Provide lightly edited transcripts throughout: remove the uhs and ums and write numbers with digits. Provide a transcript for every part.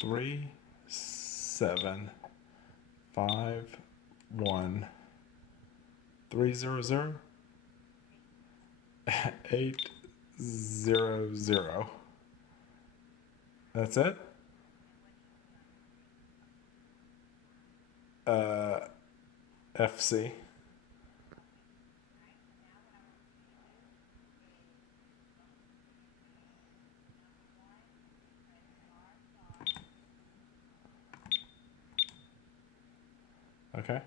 3751800. That's it. Uh, FC. Okay.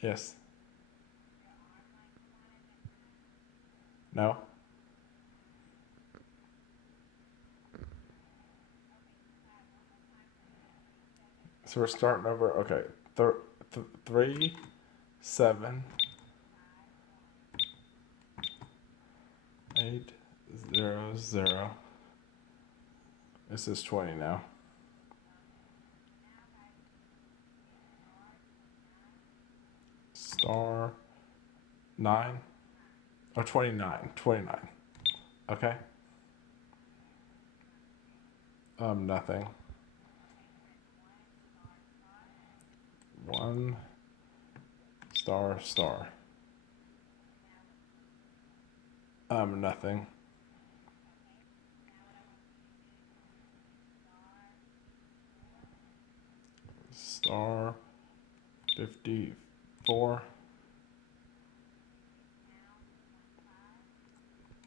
Yes. No. So we're starting over. Okay. 37800. This is 20 now. Star 9. Oh, 29. 29. Okay. Nothing. 1 star. Nothing. Star 54.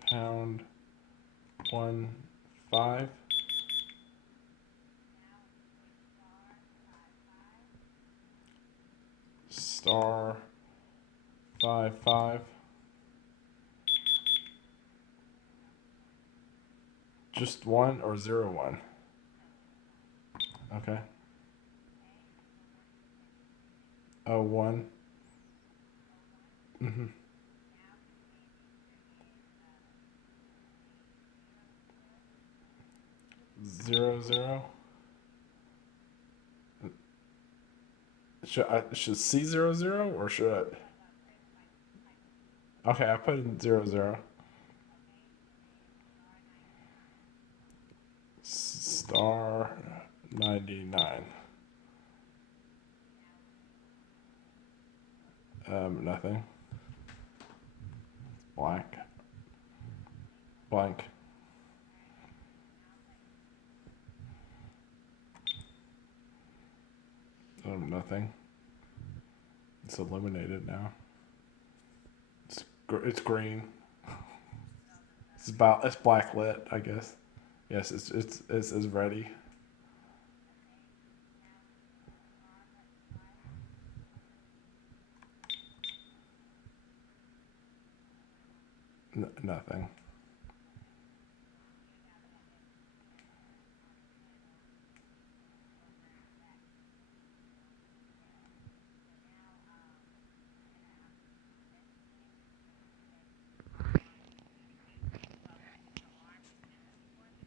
Pound 1 5. Star 5 5. Just 1 or 0 1. Okay. Oh, 1. Mm-hmm. 0 0. Should C 0 0 or should I? Okay, I put in 0 0. Star 99. Nothing. Black. Blank. Nothing. It's illuminated now. It's green. It's black lit, I guess. Yes, it's ready. Nothing.